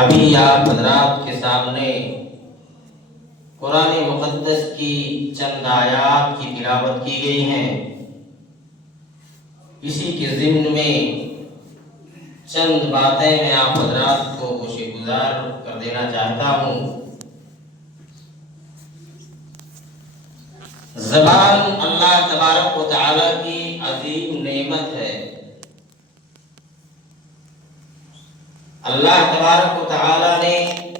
ابھی آپ حضرات کے سامنے قرآن مقدس کی چند آیات کی تلاوت کی گئی ہیں۔ اسی کے ضمن میں چند باتیں میں آپ حضرات کو گوشے گزار کر دینا چاہتا ہوں۔ زبان اللہ تبارک و تعالی کی عظیم نعمت ہے۔ اللہ تبارک و تعالی نے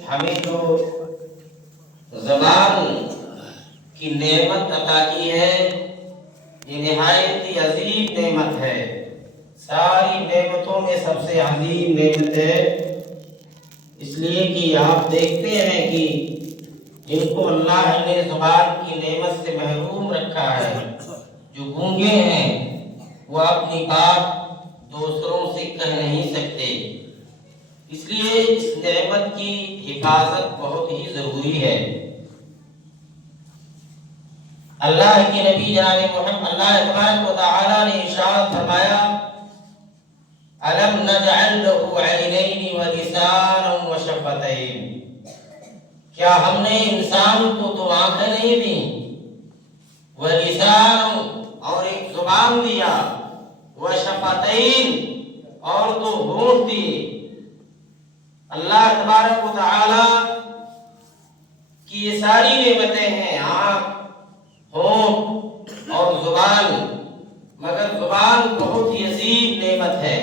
ہمیں جو زبان کی نعمت عطا کی ہے یہ نہایت ہی عظیم نعمت ہے۔ ساری نعمتوں میں سب سے عظیم نعمت ہے، اس لیے کہ آپ دیکھتے ہیں کہ جن کو اللہ نے زبان کی نعمت سے محروم رکھا ہے، جو گونگے ہیں، وہ اپنی بات دوسروں سے کہہ نہیں سکتے، اس لیے اس نعمت کی حفاظت بہت ہی ضروری ہے۔ اللہ کے نبی جناب محمد اللہ تبارک و تعالی نے ارشاد فرمایا، أَلَمْ نَجْعَلْ لَهُ عَيْنَيْنِ وَلِسَانًا وَشَفَتَيْنِ، کیا ہم نے انسان کو دو آنکھیں نہیں دیں، وَلِسَانًا اور ایک زبان دیا، وَشَفَتَيْنِ اور دو ہونٹ دیے۔ اللہ تبارک و تعالی کی یہ ساری نعمتیں ہیں، آنکھ، ہونٹ اور زبان، مگر زبان بہت ہی عظیم نعمت ہے۔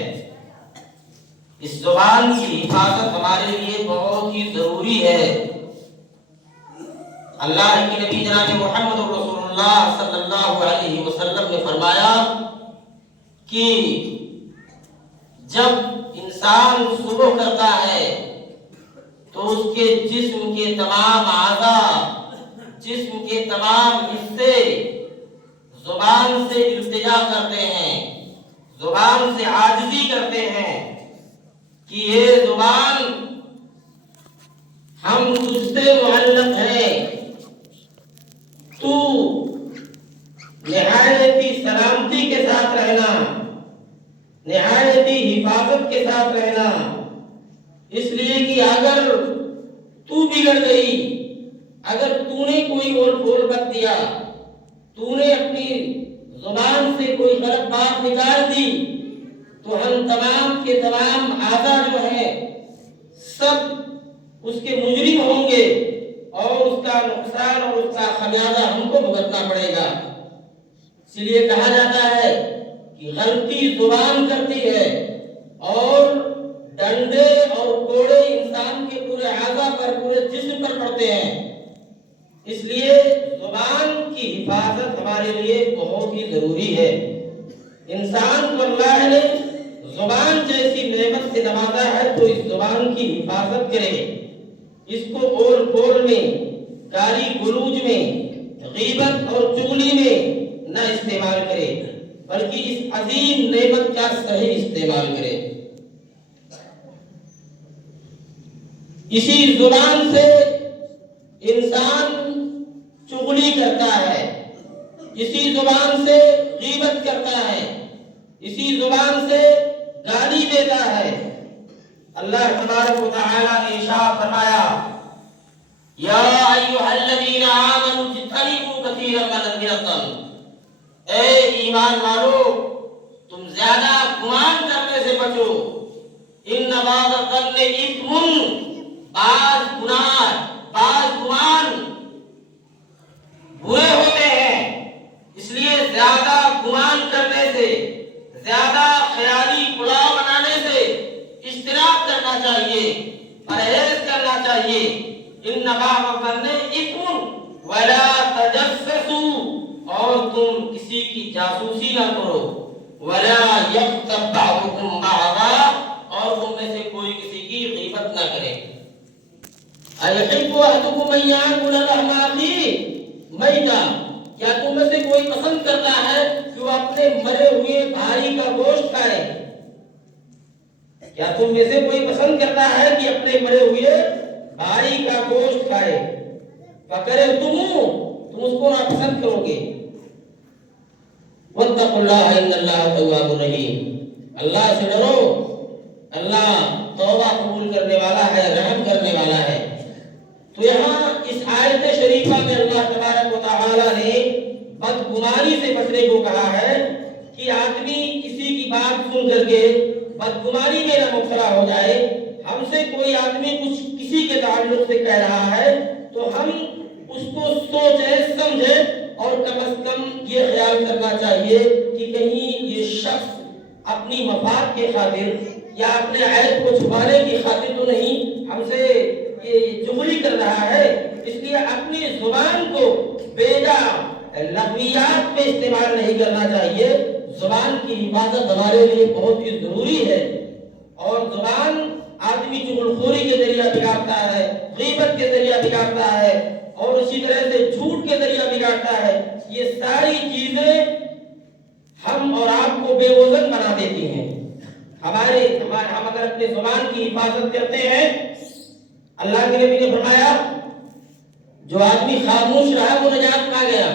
اس زبان کی حفاظت ہمارے لیے بہت ہی ضروری ہے۔ اللہ کے نبی جناب محمد رسول اللہ صلی اللہ علیہ وسلم نے فرمایا کہ جب انسان صبح کرتا ہے تو اس کے جسم کے تمام اعضاء، جسم کے تمام حصے زبان سے التجا کرتے ہیں، زبان سے عاجزی کرتے ہیں کہ یہ زبان ہم تجھ سے معلق ہیں، تو نہایت ہی سلامتی کے ساتھ رہنا، نہایت ہی حفاظت کے ساتھ رہنا، اس لیے کہ اگر تو بگڑ گئی، اگر تو نے کوئی اور بول بک دیا، تو نے اپنی زبان سے کوئی غلط بات نکال دی، تو ہم تمام کے تمام اعضاء جو ہیں سب اس کے مجرم ہوں گے اور اس کا نقصان اور اس کا خمیازہ ہم کو بھگتنا پڑے گا۔ اس لیے کہا جاتا ہے کہ غلطی زبان کرتی ہے اور ڈنڈے اور کوڑے انسان کے پورے اعضاء پر، پورے جسم پر پڑتے ہیں۔ اس لیے زبان کی حفاظت ہمارے لیے بہت ہی ضروری ہے۔ انسان کو اللہ نے زبان جیسی نعمت سے نوازا ہے تو اس زبان کی حفاظت کرے، اس کو اول پول میں، گالی گلوج میں، غیبت اور چغلی میں نہ استعمال کرے، بلکہ اس عظیم نعمت کا صحیح استعمال کرے۔ اسی زبان سے انسان چغلی کرتا ہے، اسی زبان سے غیبت کرتا ہے، اسی زبان سے گالی دیتا ہے۔ اللہ تبارک و تعالی نے ارشاد فرمایا، یا ایھا الذین آمنوا اجتنبوا کثیرا من الظن، اے ایمان والو تم زیادہ گمان کرنے سے بچو، ان بعض الظن اثم، بعض گناہ، بعض گمان برے ہوتے ہیں، اس لیے زیادہ گمان کرنے سے، زیادہ خیالی پلاؤ بنانے سے اجتناب کرنا چاہیے، پرہیز کرنا چاہیے۔ ان بعض الظن اثم ولا تجسسوا، اور تم کسی کی جاسوسی نہ کرو، ولا یغتب بعضکم بعضا، اور تم میں سے کوئی کسی کی غیبت نہ کرے۔ ایحب احدکم ان یاکل لحم اخیہ میتا، کیا تم میں سے کوئی پسند کرتا ہے کہ وہ اپنے مرے ہوئے بھائی کا گوشت کھائے؟ کیا تم میں سے کوئی پسند کرتا ہے کہ اپنے مرے ہوئے بھائی کا گوشت کھائے؟ پکڑے تم اس کو ناپسند کرو گے۔ واتقوا اللہ ان اللہ تواب رحیم، اللہ سے ڈرو، اللہ توبہ قبول کرنے والا ہے، رحم ہم سے کوئی آدمی کچھ کسی کے تعلق سے کہہ رہا ہے تو ہم اس کو سوچیں سمجھیں اور کم از کم یہ خیال کرنا چاہیے کہ کہیں یہ شخص اپنی مفاد کے خاطر یا اپنے عیب کو چھپانے کی خاطر تو نہیں ہم سے یہ چغلی کر رہا ہے. اس لیے اپنی زبان کو بیجا لغویات میں استعمال نہیں کرنا چاہیے. زبان کی حفاظت ہمارے لیے بہت ہی ضروری ہے. اور زبان آدمی چغلخوری کے ذریعہ بگاڑتا ہے, غیبت کے ذریعہ بگاڑتا ہے, اور اسی طرح سے جھوٹ کے ذریعہ بگاڑتا ہے. یہ ساری چیزیں ہم اور آپ کو بے وزن بنا دیتی ہیں. ہم اگر اپنے زبان کی حفاظت کرتے ہیں, اللہ کے نبی نے فرمایا جو آدمی خاموش رہا وہ نجات پا گیا.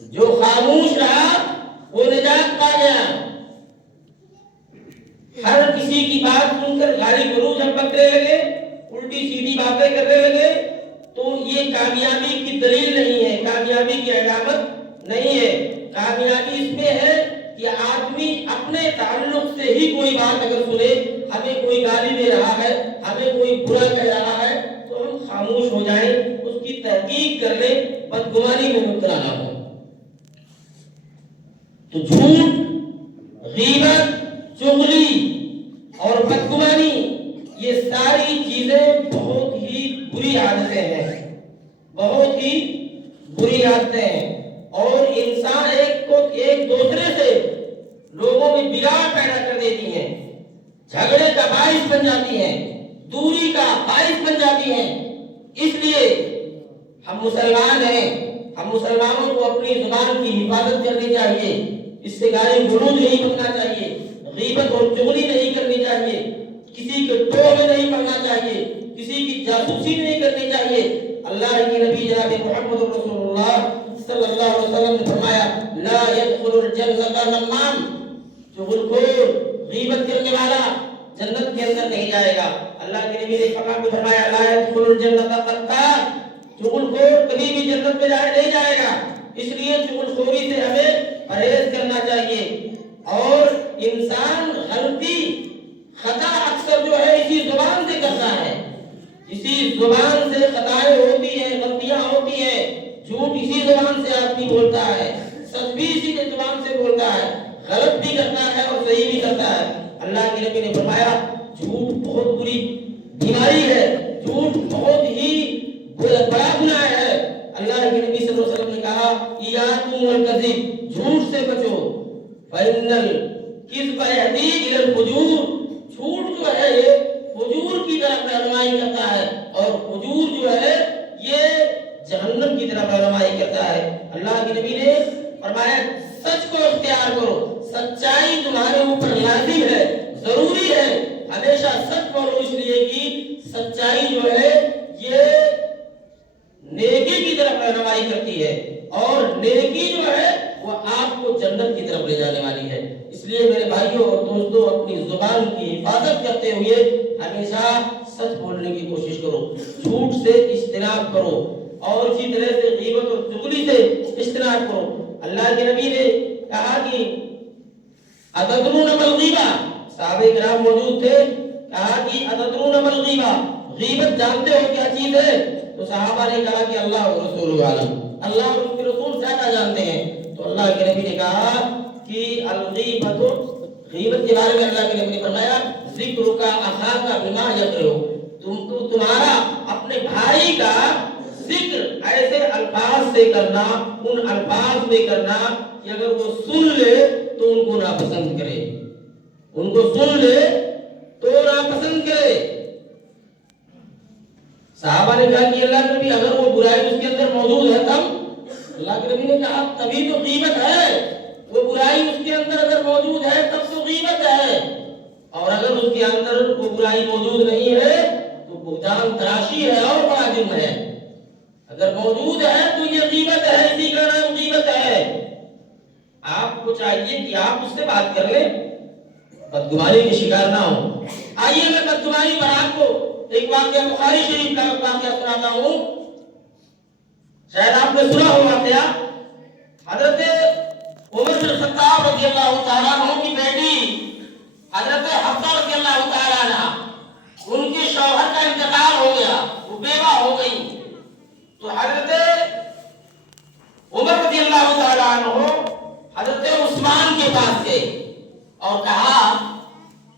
جو خاموش رہا وہ نجات پا گیا. ہر کسی کی بات سن کر گالی گلوچ ہم بکنے لگے, الٹی سیدھی باتیں کرنے لگے, تو یہ کامیابی کی دلیل نہیں ہے, کامیابی کی علامت نہیں ہے. کامیابی اس میں ہے کہ آدمی اپنے تعلق سے ہی کوئی بات اگر سنے, ہمیں کوئی گالی دے رہا ہے, ہمیں کوئی برا کہہ رہا ہے, تو ہم خاموش ہو جائیں, اس کی تحقیق کر لیں, بدگمانی میں مبتلا نہ ہو. تو جھوٹ, غیبت, چغلی اور بدگمانی یہ ساری چیزیں بہت ہی بری عادتیں ہیں, بہت ہی بری عادتیں ہیں. اور انسان ایک دوسرے سے لوگوں میں بگاڑ پیدا کر دیتی ہیں, جھگڑے کا باعث بن جاتی ہیں, دوری کا باعث بن جاتی ہیں. اس لیے ہم مسلمان ہیں, ہم مسلمانوں کو اپنی زبان کی حفاظت کرنی چاہیے. اس سے گالی گلوچ نہیں بکنا چاہیے, غیبت اور چغلی نہیں کرنی چاہیے, کسی کے ٹو میں نہیں پڑنا چاہیے, کسی کی جاسوسی نہیں کرنی چاہیے. اللہ کے نبی جناب محمد رسول اللہ صلی اللہ علیہ وسلم نے فرمایا لا يدخل الجنة نمام, چغلخور غیبت کرنے والا جنت کے اندر نہیں جائے گا. اللہ کے نبی نے فرمایا لا يدخل الجنة قتال, چغلخور کبھی بھی جنت میں نہیں جائے گا. اس لیے چغلخوری سے ہمیں پرہیز کرنا چاہیے. اور انسان غلطی خطا اکثر جو ہے اسی زبان سے کرتا ہے, اسی زبان سے خطائیں ہوتی ہیں, غلطیاں ہوتی ہیں. جھوٹ اسی زبان سے آدمی بولتا ہے, سچ بھی اسی زبان سے بولتا ہے, غلط بھی کرتا ہے اور صحیح بھی کرتا ہے. اللہ کے نبی نے فرمایا جھوٹ بہت بری بیماری ہے, جھوٹ بہت ہی بڑا گناہ ہے. اللہ کے نبی صلی اللہ علیہ وسلم نے کہا ایاکم والکذب, جھوٹ سے بچو, فإن الکذب یہدی الی الفجور, جھوٹ جو ہے یہ فجور کی طرف رہنمائی کرتا ہے, اور فجور جو ہے یہ جہنم کی طرف رہنمائی کرتا ہے. اللہ کے نبی نے فرمایا سچ کو اختیار کرو, سچائی تمہارے اوپر لازم ہے, ضروری ہے. ہمیشہ سچ بولو, اس لیے کہ سچائی جو ہے یہ نیکی کی طرف رہنمائی کرتی ہے, اور نیکی جو ہے وہ آپ کو جنت کی طرف لے جانے والی ہے. اس لیے میرے بھائیوں اور دوستوں, اپنی زبان کی حفاظت کرتے ہوئے ہمیشہ سچ بولنے کی کوشش کرو, جھوٹ سے اجتناب کرو, اور اسی طرح سے غیبت اور چغلی سے اجتناب کرو. اللہ کے نبی نے کہا کہ اتدرون ما الغیبہ, صحابہ کرام موجود تھے, کہا کہ اتدرون ما الغیبہ, غیبت جانتے ہو کیا چیز ہے؟ تو صحابہ نے کہا کہ اللہ و رسول عالم, اللہ اور اس کے رسول زیادہ جانتے ہیں. تو اللہ کے نبی نے کہا کہ الغیبۃ, غیبت کے بارے میں اللہ کے نبی نے فرمایا ذکرک اخاک بما یکرہ, تمہارا اپنے بھائی کا ذکر ایسے الفاظ سے کرنا, ان الفاظ میں کرنا کہ اگر وہ سن لے تو ان کو ناپسند کرے, ان کو سن لے تو ناپسند کرے. صحابہ نے کہا کہ اللہ کے نبی اگر وہ برائی اس کے اندر موجود ہے تب؟ اللہ کے نبی نے کہا تبھی تو غیبت ہے, وہ برائی اس کے اندر اگر موجود ہے تب تو غیبت ہے, اور اگر اس کے اندر وہ برائی موجود نہیں ہے تو بہتان تراشی ہے اور بڑا جرم ہے. اگر موجود ہے تو یہ غیبت ہے, اسی کا نام غیبت ہے. آپ کو چاہیے کہ آپ اس سے بات کر لیں, بدگمانی کے شکار نہ ہو. آئیے میں بدگمانی پر آپ کو ایک واقعہ بخاری شریف کا واقعہ سناتا ہوں. شاید آپ نے سنا ہو واقعہ, حضرت عمر بن خطاب رضی اللہ تعالیٰ عنہ کی بیٹی حضرت حفصہ رضی اللہ تعالیٰ عنہ کے پاس گئے اور کہا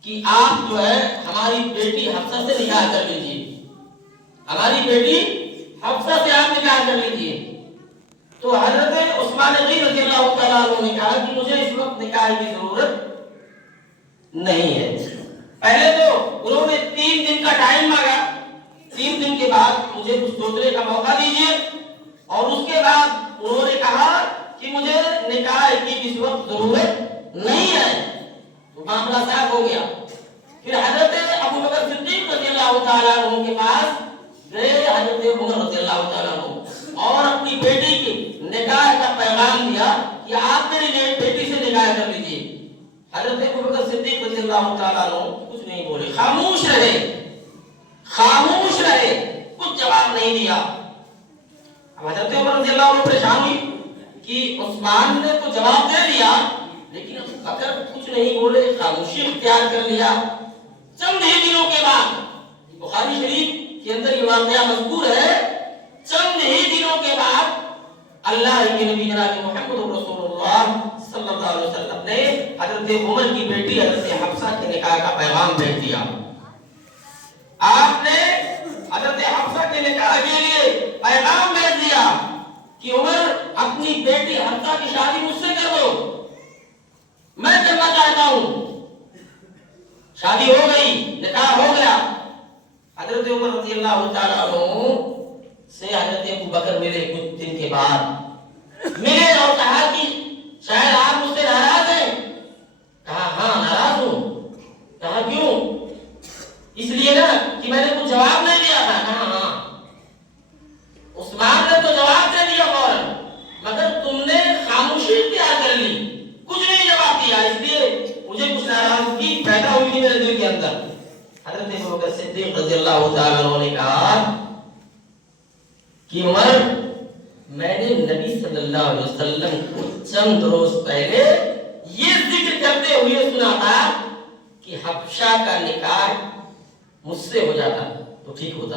کہ آپ جو ہے ہماری بیٹی حفصہ سے نکاح کر لیجیے، ہماری بیٹی حفصہ سے آپ نکاح کر لیجیے۔ تو حضرت عثمان غنی رضی اللہ تعالیٰ عنہ نے کہا کہ مجھے اس وقت نکاح کی ضرورت نہیں ہے۔ پہلے تو انہوں نے 3 دن کا ٹائم مانگا، 3 دن کے بعد مجھے کچھ سوچنے کا موقع دیجیے، اور اس کے بعد انہوں نے کہا کہ مجھے نکاح کی اس وقت ضرورت نہیں ہے۔ تو معاملہ صاف ہو گیا۔ پھر حضرت ابو بکر صدیق رضی اللہ تعالیٰ عنہ کے پاس گئے حضرت عمر رضی اللہ تعالیٰ عنہ، اور اپنی بیٹی کی نکاح کا پیغام دیا کہ آپ میری بیٹی سے نکاح کر لیجیے۔ حضرت ابو بکر صدیق رضی اللہ تعالیٰ عنہ کچھ نہیں بولے، خاموش رہے، خاموش رہے، کچھ جواب نہیں دیا۔ اب حضرت عمر رضی اللہ عنہ پریشان ہوئی کہ عثمان نے تو جواب دے دیا لیکن ابو بکر کچھ نہیں بولے، خاموشی اختیار کر لیا۔ چند ہی دنوں کے بعد، بخاری شریف کے اندر یہ واقعہ مذکور ہے، چند ہی دنوں کے بعد اللہ کے نبی جناب محمد رسول اللہ صلی اللہ علیہ وسلم نے حضرت عمر کی بیٹی حضرت حفصہ کے نکاح کا پیغام بھیج دیا۔ آپ نے حضرت حفصہ کے نکاح کے لیے پیغام بھیج دیا کہ عمر اپنی بیٹی حفصہ کی شادی مجھ سے کر دو، میں کرنا چاہتا ہوں۔ شادی ہو گئی، نکاح ہو گیا۔ حضرت عمر رضی اللہ تعالیٰ عنہ سے حضرت ابو بکر ملے، کچھ دن کے بعد ملے اور کہا کہ شاید آپ مجھ سے ناراض ہیں۔ کہا ہاں ناراض ہوں۔ کہا کیوں؟ اس لیے نا کہ میں نے کچھ جواب نہیں دیا تھا۔ کہا ہاں، عثمان نے تو جواب دے دیا فوراً، مگر تم نے خاموشی اختیار کر لی، کچھ نہیں جواب دیا، اس لیے مجھے کچھ ناراضگی پیدا ہوئی میرے دل کے اندر۔ حضرت ابو بکر صدیق رضی اللہ تعالیٰ عنہ نے کہا کہ عمر، میں نے نبی صلی اللہ علیہ وسلم کو چند روز پہلے یہ ذکر کرتے ہوئے سنا تھا کہ حبشہ کا نکاح مجھ سے ہو جاتا تو ٹھیک ہوتا۔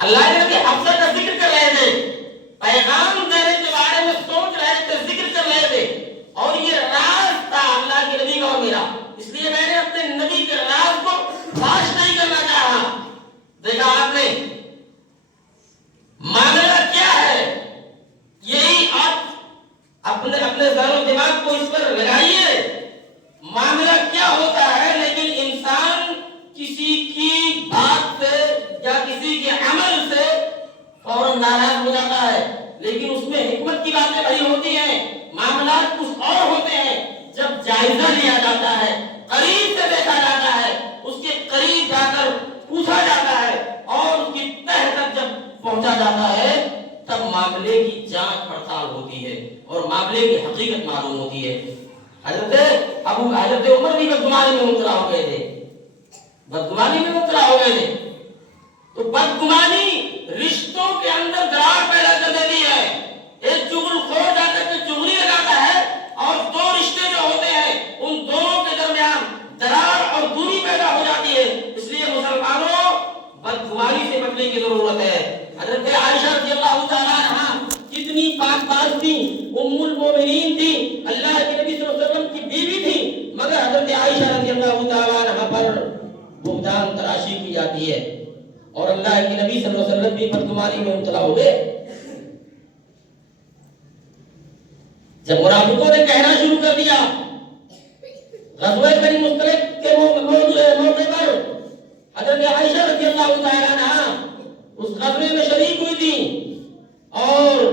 اللہ کے نبی حبشہ کا ذکر کر رہے تھے، پیغام دینے کے بارے میں سوچ رہے تھے، ذکر کر رہے تھے، اور یہ راز تھا اللہ کے نبی کا اور میرا، اس لیے میں نے اپنے نبی کے راز کو فاش نہیں کرنا چاہا۔ دیکھا آپ نے معاملہ کیا ہے، یہی آپ اپنے ذہن و دماغ کو اس پر لگائیے، معاملہ کیا ہوتا ہے۔ لیکن انسان کسی کی بات سے یا کسی کے عمل سے فوراً ناراض ہو جاتا ہے، لیکن اس میں حکمت کی باتیں بھری ہوتی ہیں، معاملات کچھ اور ہوتے ہیں۔ جب جائزہ لیا جاتا ہے، قریب سے دیکھا جاتا ہے، اس کے قریب جا کر پوچھا جاتا ہے اور اس کی تہ تک جب پہنچا جاتا ہے، تب معاملے کی جانچ پڑتال ہوتی ہے اور معاملے کی حقیقت معلوم ہوتی ہے۔ حضرت عمر بھی بدگمانی میں مبتلا ہو گئے تھے، بدگمانی میں مبتلا ہو گئے تھے۔ تو بدگمانی رشتوں کے اندر دراڑ پیدا کر دیتی ہے۔ ایک چغل خور جا کر کے چغلی لگاتا ہے اور دو رشتے جو ہوتے ہیں ان دونوں کے درمیان دراڑ اور دوری پیدا ہو جاتی ہے۔ اس لیے مسلمانوں، بدگمانی سے بچنے کی ضرورت ہے۔ حضرت عائشہ رضی اللہ تعالیٰ عنہا کتنی پاک باز تھی، ام المومنین تھی، اللہ کے نبی صلی اللہ علیہ وسلم کی بیوی تھی، مگر حضرت عائشہ رضی اللہ تعالیٰ عنہا پر بہتان تراشی کی جاتی ہے، اور اللہ کے نبی صلی اللہ علیہ وسلم بھی بدگمانی میں مبتلا ہو گئے۔ جب منافقوں نے کہنا شروع کر دیا، غزوہ بنی مصطلق کے موقع پر حضرت عائشہ رضی اللہ تعالیٰ عنہا اس غزوے میں شریک ہوئی تھی، اور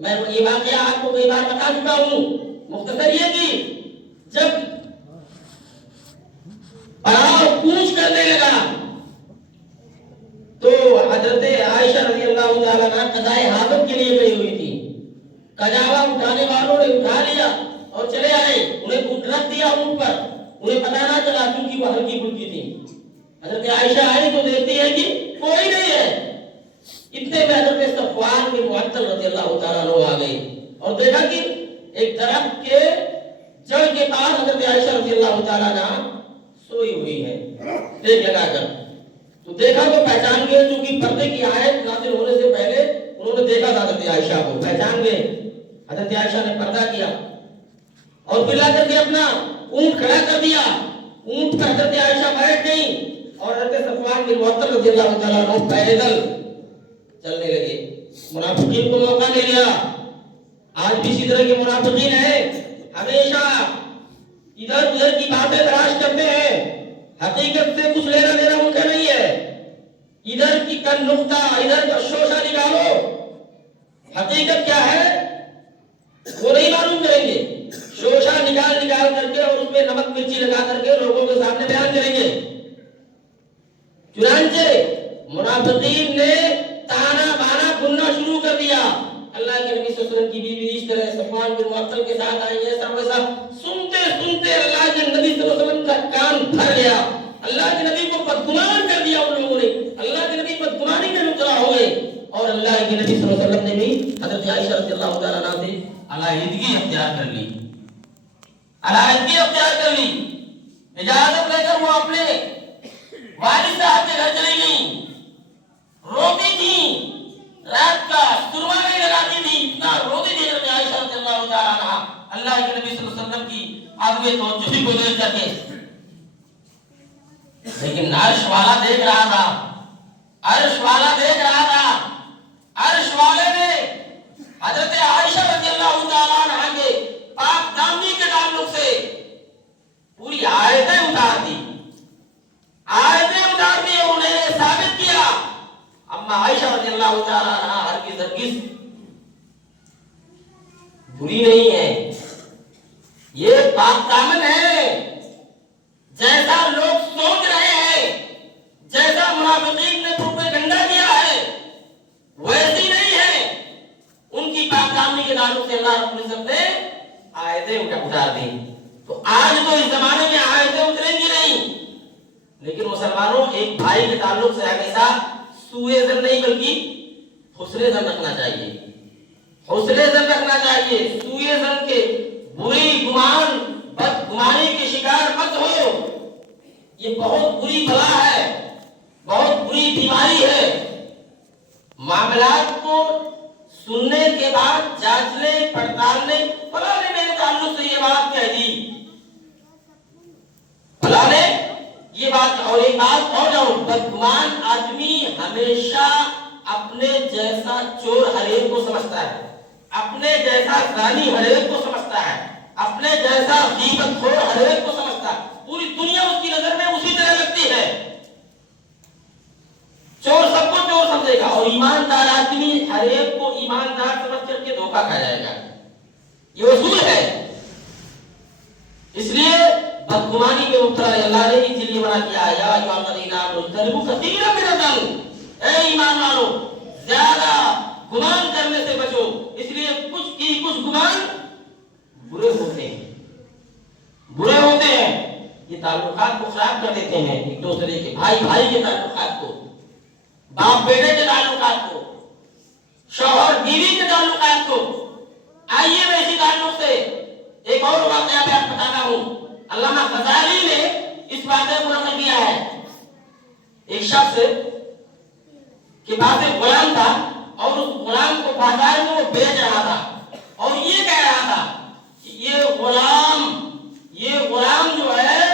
میں یہ واقعہ آپ کو کئی بار بتا چکا ہوں۔ مختصر یہ کہ جب پڑاؤ کوچ کرنے لگا تو حضرت عائشہ رضی اللہ تعالیٰ عنہ قضائے حاجت کے لیے گئی ہوئی تھی۔ قجاوا اٹھانے والوں نے اٹھا لیا اور چلے آئے، انہیں رکھ دیا اونٹ پر، انہیں پتہ نہ چلا کیونکہ وہ ہلکی پھلکی تھی۔ حضرت عائشہ آئی تو دیکھتی ہے کہ کوئی نہیں ہے، اتنے میں حضرت صفوان کے معطل رضی اللہ تعالیٰ عنہ آ گئے اور دیکھا کہ ایک درخت کے جڑ کے پاس حضرت عائشہ رضی اللہ تعالیٰ عنہ سوئی ہوئی ہے، دیکھ لگا کر تو دیکھا تو پہچان گئے، چونکہ پردے کی آیت نازل ہونے سے پہلے انہوں نے دیکھا تھا حضرت عائشہ کو، پہچان گئے۔ حضرت عائشہ نے پردہ کیا اور پھر لا کر کے اپنا اونٹ کھڑا کر دیا. اونٹ پر حضرت عائشہ بیٹھ گئی اور حضرت صفوان بن معطل رضی اللہ تعالیٰ عنہ پیدل چلنے لگے. منافقین کو موقع دے دیا. آج بھی اسی طرح کے منافقین ہیں, ہمیشہ ادھر ادھر کی باتیں تلاش کرتے ہیں, حقیقت سے کچھ لینا دینا ان کا نہیں ہے. ادھر کی کن نقطہ, ادھر کا شوشہ نکالو, حقیقت کیا ہے وہ نہیں معلوم کریں گے. شوشہ نکال کر کے اور اس میں نمک مرچی لگا کر کے لوگوں کے سامنے بیان کریں گے. چنانچہ منافقین نے تانا بانا بننا شروع کر دیا. اللہ کے نبی صلی اللہ علیہ وسلم کی بیوی اس طرح صفوان بن معطل کے ساتھ آئی, ایسا ویسا سنتے سنتے اللہ کے نبی صلی اللہ علیہ وسلم کا کان بھر گیا. اللہ کے نبی کو بدگمان کر دیا ان لوگوں نے. اللہ کے نبی بدگمانی میں مبتلا ہو گئے اور اللہ کے نبی صلی اللہ علیہ وسلم نے بھی حضرت عائشہ رضی اللہ تعالیٰ عنہا سے علیحدگی اختیار کر لی. علیحدگی اختیار کر لی. اجازت لے کر وہ اپنے والد صاحب کے گھر چلی گئی. روتی تھی, رات کا سرما نہیں لگاتی تھی, اتنا روتی تھی حضرت عائشہ رضی اللہ تعالیٰ عنہا اللہ کے نبی صلی اللہ علیہ وسلم کی عدم توجہی کو دیکھ کر کے. لیکن عرش والا دیکھ رہا تھا, عرش والا دیکھ رہا تھا. عرش والے نے حضرت عائشہ رضی اللہ تعالیٰ عنہا کے پاک دامنی کے تعلق سے پوری آیتیں اتار دی. آیتیں اتار دی اور انہیں ثابت کیا اما عائشہ رضی اللہ تعالیٰ عنہا ہرگز بری نہیں ہے, یہ پاک دامن ہے. جیسا لوگ سوچ رہے ہیں, جیسا منافقین نے پروپیگنڈا کیا ہے, ویسی نہیں ہے. ان کی پاک دامنی کے تعلق سے اللہ رب العزت نے آیتیں اتار دی. تو آج تو اس زمانے میں آیتیں اتریں گی نہیں, لیکن مسلمانوں ایک بھائی کے تعلق سے ہمیشہ سوء ظن نہیں بلکہ حسن ظن رکھنا چاہیے. حسن ظن رکھنا چاہیے. سوء ظن کے بری گمان بدگمانی کے شکار مت ہو. یہ بہت بری بلا ہے, بہت بری بیماری ہے. معاملات کو سننے کے بعد جانچنے پڑتالنے, فلاں نے میرے تعلق سے یہ بات کہہ دی, فلاں نے یہ بات. اور ایک بات اور, بدگمان آدمی ہمیشہ اپنے جیسا چور ہر ایک کو سمجھتا ہے, اپنے جیسا زانی ہر ایک کو سمجھتا ہے, اپنے جیسا غیبت خور ہر ایک کو سمجھتا ہے. پوری دنیا اس کی نظر میں اسی طرح لگتی ہے. چور سب کو چور سمجھے گا اور ایماندار آدمی ہر ایک کو ایماندار سمجھ کر کے دھوکہ کھا جائے گا. یہ اصول ہے. اس لیے بدگمانی میں مبتلا اللہ نے اسی لیے منع کیا, یا ایھا الذین آمنوا اجتنبوا کثیرا من الظن, اے ایمان والو زیادہ گمان کرنے سے بچو. اس لیے کچھ گمان برے ہوتے ہیں, برے ہوتے ہیں. یہ تعلقات کو خراب کر دیتے ہیں, ایک دوسرے کے, بھائی بھائی کے تعلقات کو, باپ بیٹے کے تعلقات کو, شوہر بیوی کے تعلقات کو. آئیے میں اسی تعلق سے ایک اور واقعہ بیان بتانا ہوں. علامہ غزالی نے اس واقعے کو نقل کیا ہے. ایک شخص کے پاس ایک غلام تھا اور اس غلام کو بازار میں وہ بیچ رہا تھا اور یہ کہہ رہا تھا کہ یہ غلام جو ہے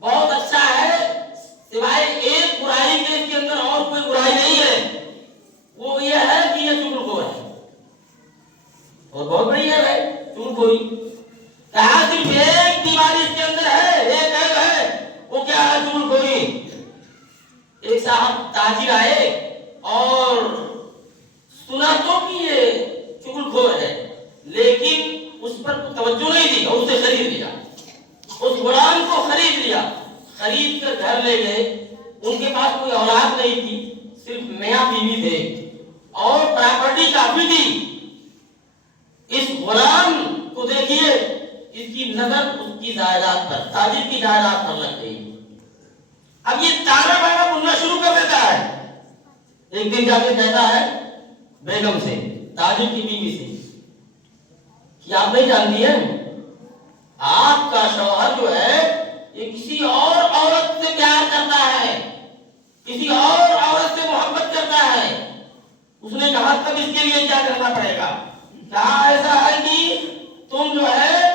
بہت اچھا ہے, سوائے ایک برائی کے اس کے اندر اور کوئی برائی نہیں ہے, وہ یہ ہے کہ یہ چغل خور ہے. اور بہت بڑی ہے چغل خوری. کہا صرف ایک بیماری اس کے اندر ہے, ایک عیب ہے, وہ کیا ہے؟ چغل خوری. ایک صاحب تاجر آئے اور سنا تو کہ یہ چغل خور ہے, لیکن اس پر توجہ نہیں دی اور اسے خرید لیا. اس غلام کو خرید لیا, خرید کر گھر لے گئے. ان کے پاس کوئی اولاد نہیں تھی, صرف میاں بیوی تھے اور پراپرٹی کافی تھی. اس غلام کو دیکھیے, اس کی نظر اس کی جائیداد پر, تاجر کی جائیداد پر لگ گئی. اب یہ تانا بانا بننا شروع کر دیتا ہے. ایک دن جا کے کہتا ہے بیگم سے, تاجر کی بیوی سے, کہ آپ نہیں جانتی ہیں آپ کا شوہر جو ہے یہ کسی اور عورت سے پیار کرتا ہے, کسی اور عورت سے محبت کرتا ہے. اس نے کہا تب اس کے لیے کیا کرنا پڑے گا؟ کہا ایسا ہے کہ تم جو ہے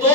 2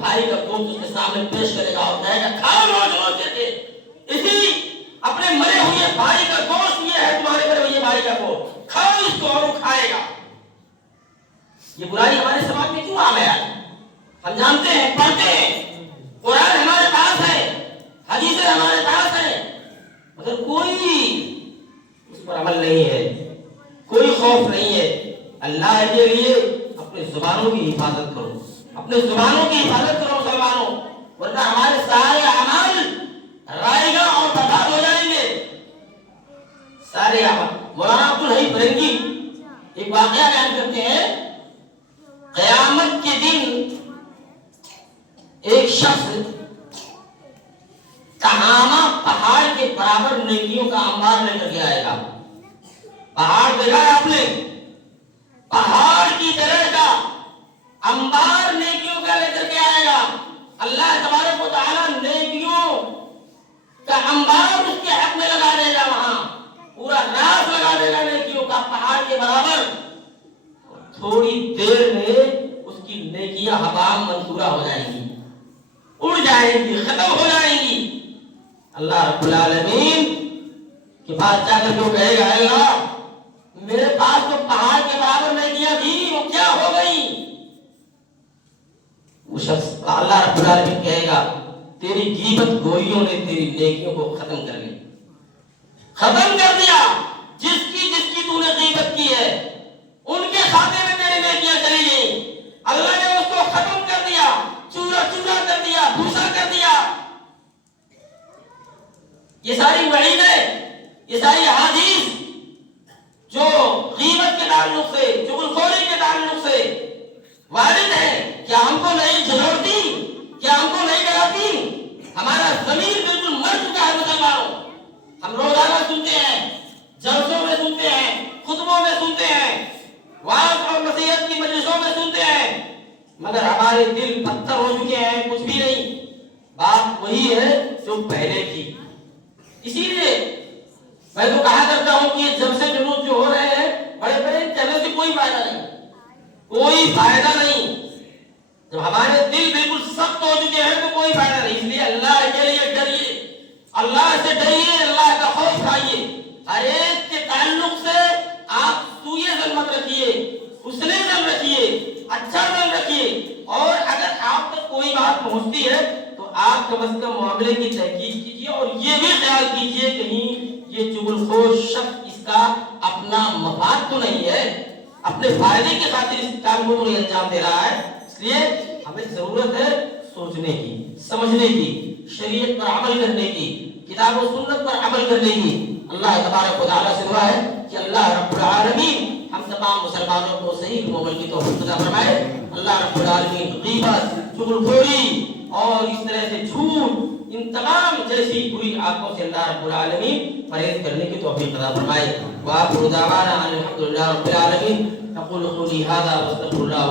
بھائی کا گوشت اس کے سامنے پیش کرے گا اور کہے گا کھاؤ روز روز کے اسی اپنے مرے ہوئے بھائی کا گوشت یہ ہے تمہارے مرے ہوئے بھائی کا گوشت کھاؤ اس کو اور وہ کھائے گا. یہ برائی ہمارے سماج میں کیوں عام ہے؟ ہم جانتے ہیں پڑھتے ہیں قرآن ہمارے پاس ہے حدیثیں ہمارے پاس ہیں مگر کوئی اس پر عمل نہیں ہے کوئی خوف نہیں ہے. اللہ کے لیے اپنے زبانوں کی حفاظت کرو اپنے زبانوں کی حفاظت کرو مسلمانوں ورنہ ہمارے سارے اعمال رائے گا اور برباد ہو جائیں گے سارے اعمال. مولانا عبدالحی فرنگی ایک واقعہ بیان کرتے ہیں قیامت کے دن ایک شخص تہامہ پہاڑ کے برابر نیکیوں کا انبار لے کر کے آئے گا. پہاڑ دیکھا ہے آپ نے پہاڑ کی طرح کا انبار نیکیوں کا لے کر کے آئے گا. اللہ تبارک و تعالی نیکیوں کا انبار اس کے حق میں لگا دے گا وہاں پورا راز لگا دے گا نیکیوں کا پہاڑ کے برابر. تھوڑی دیر میں اس کی نیکیاں ہوا منصورہ ہو جائیں گی اڑ جائیں گی ختم ہو جائیں گی. اللہ رب العالمین کے پاس جا کر کہے گا اللہ میرے پاس جو پہاڑ کے برابر نیکیاں تھی وہ کیا ہو گئی؟ وہ شخص اللہ رب العالمین کہے گا تیری غیبت گوئیوں نے تیری نیکیوں کو ختم کر لیا ختم کر دیا. جس کی تو نے غیبت کی ہے ان کے کھاتے میں تیری نیکیاں چلی گئی. اللہ نے اس کو ختم کر دیا چورا چورا کر دیا بھوسا کر دیا. یہ ساری وعیدیں یہ ساری احادیث جو غیبت کے تعلق سے چغلخوری کے تعلق سے وارد ہے کیا ہم کو نہیں جھجھوڑتی کیا ہم کو نہیں ڈراتی؟ ہمارا ضمیر بالکل مر چکا ہے مسلمانوں. ہم روزانہ سنتے ہیں جلسوں میں سنتے ہیں خطبوں میں سنتے ہیں وعظ اور نصیحت کی مجلسوں میں سنتے ہیں مگر ہمارے دل پتھر ہو چکے ہیں کچھ بھی نہیں. بات وہی ہے جو پہلے کی. اسی لیے میں تو کہا کرتا ہوں کہ یہ جب سے جلوس جو ہو رہے ہیں بڑے بڑے چلنے سے کوئی فائدہ نہیں. جب ہمارے دل بالکل سخت ہو چکے ہیں تو کوئی فائدہ نہیں. اس لیے اللہ کے لیے ڈریے اللہ سے ڈریے اللہ کا خوف کھائیے. ہر ایک کے تعلق سے آپ سوئے زن مت رکھیے حسن زن رکھیے اچھا زن رکھیے اور اگر آپ تک کوئی بات پہنچتی ہے تو آپ کم از کم معاملے کی تحقیق کیجیے اور یہ بھی خیال کیجیے کہیں یہ چغلخور شخص اس کا اپنا مفاد تو نہیں ہے اپنے فائدے کی خاطر اس کام کو نہیں انجام دے رہا ہے. اس لیے ہمیں ضرورت ہے سوچنے کی سمجھنے کی شریعت پر عمل کرنے کی کتاب و سنت پر عمل کرنے کی. اللہ تبارک و تعالی سے دعا ہے کہ اللہ رب العالمین ہم تمام مسلمانوں کو صحیح عمل کی توفیق عطا فرمائے. اللہ رب العالمین غیبت چغلخوری اور اس طرح سے جھوٹ ان تمام جیسی بری عادتوں سے اللہ رب العالمین پرہیز کرنے کی توفیق عطا فرمائے. وآخر دعوانا الحمد للہ رب العالمین. اقول قولی ھذا واستغفر اللہ